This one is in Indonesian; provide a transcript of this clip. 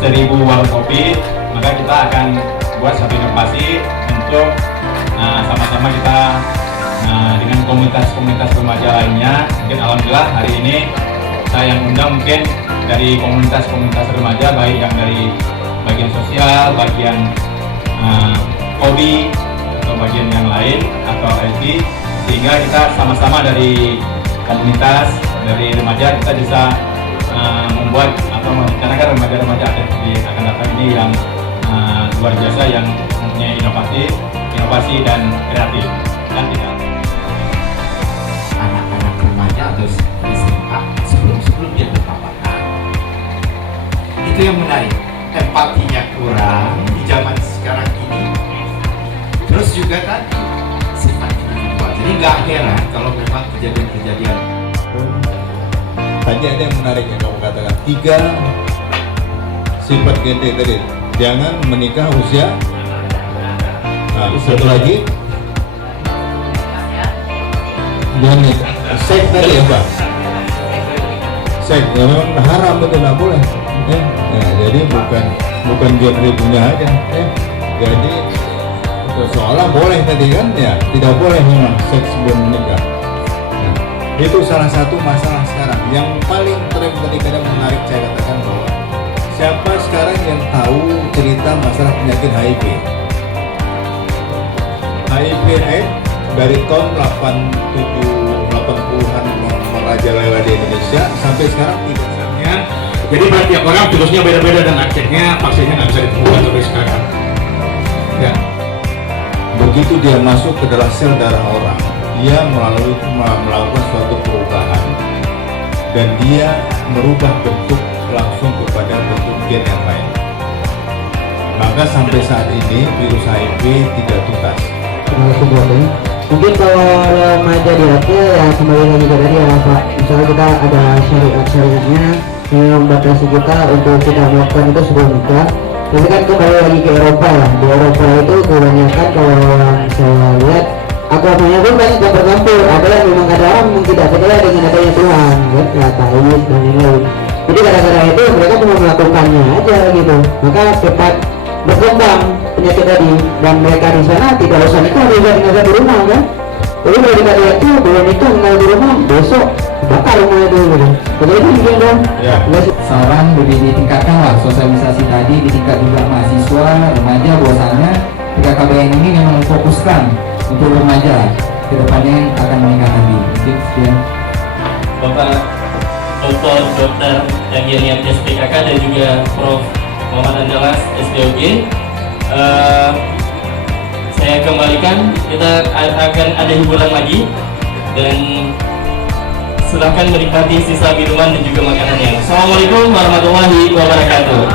1000 warung kopi, maka kita akan buat satu inovasi untuk sama-sama kita dengan komunitas-komunitas remaja lainnya. Mungkin alhamdulillah hari ini saya yang undang mungkin dari komunitas-komunitas remaja, baik yang dari bagian sosial, bagian hobi, atau bagian yang lain atau IT, sehingga kita sama-sama dari komunitas, dari remaja kita bisa membuat atau merencanakan remaja-remaja akan datang ini yang luar biasa, yang mempunyai inovasi dan kreatif dan tidak. Anak-anak remaja atau SMA sebelum dia berpapasan, itu yang menarik, empatinya kurang di zaman sekarang ini. Terus juga kan sifat individual, jadi nggak heran kalau memang kejadian-kejadian. Tadi ada yang menarik yang kamu katakan, 3 sifat gente tadi. Jangan menikah usia. Nah, satu lagi, jangan nikah. Seks tadi ya Pak. Seks memang haram, itu nggak boleh. Jadi bukan genre punya aja. Jadi seolah boleh tadi kan ya, tidak boleh memang seks sebelum menikah. Itu salah satu masalah sekarang. Yang paling tadi kadang menarik saya katakan bahwa siapa sekarang yang tahu cerita masalah penyakit HIV? HIV/AIDS dari tahun 80-an merajalela di Indonesia sampai sekarang tidak. Jadi tiap orang virusnya beda-beda dan akhirnya vaksinnya nggak bisa ditemukan sampai sekarang. Ya. Begitu dia masuk ke dalam sel darah orang, dia melakukan suatu perubahan dan dia merubah bentuk langsung kepada bentuk gen yang lain. Maka sampai saat ini virus HIV tidak tuntas. Mungkin kalau remaja dilatih ya kembali lagi ke tadi ya Pak, misalnya kita ada syariatnya yang membatasi kita untuk kita melakukan itu sebelum nikah. Tapi kan kembali lagi ke Eropa ya, di Eropa itu kebanyakan kalau yang saya lihat agamanya pun banyak yang bercampur. Ada yang memang ada orang yang tidak percaya dengan adanya Tuhan, ya Taois dan lain-lain. Jadi kadang-kadang itu mereka cuma melakukannya aja gitu, maka cepat berkembang penyakit tadi, dan mereka di sana tidak usah nikah, bisa tinggal di rumah kan. Jadi kalau kita lihat tuh belum nikah tinggal di rumah, besok bakar rumah itu gitu. Jadi itu juga dong. Ya. Saran lebih ditingkatkanlah sosialisasi tadi di tingkat juga mahasiswa, remaja, bahwasanya PKKBN ini memang memfokuskan untuk remaja kedepannya akan menikah nanti. Mungkin sekian. Bapak Dr. Yangian SPKK dan juga Prof. Muhammad Andalas SPOG, saya kembalikan, kita akan ada hiburan lagi dan silahkan menikmati sisa minuman dan juga makanannya. Assalamualaikum warahmatullahi wabarakatuh.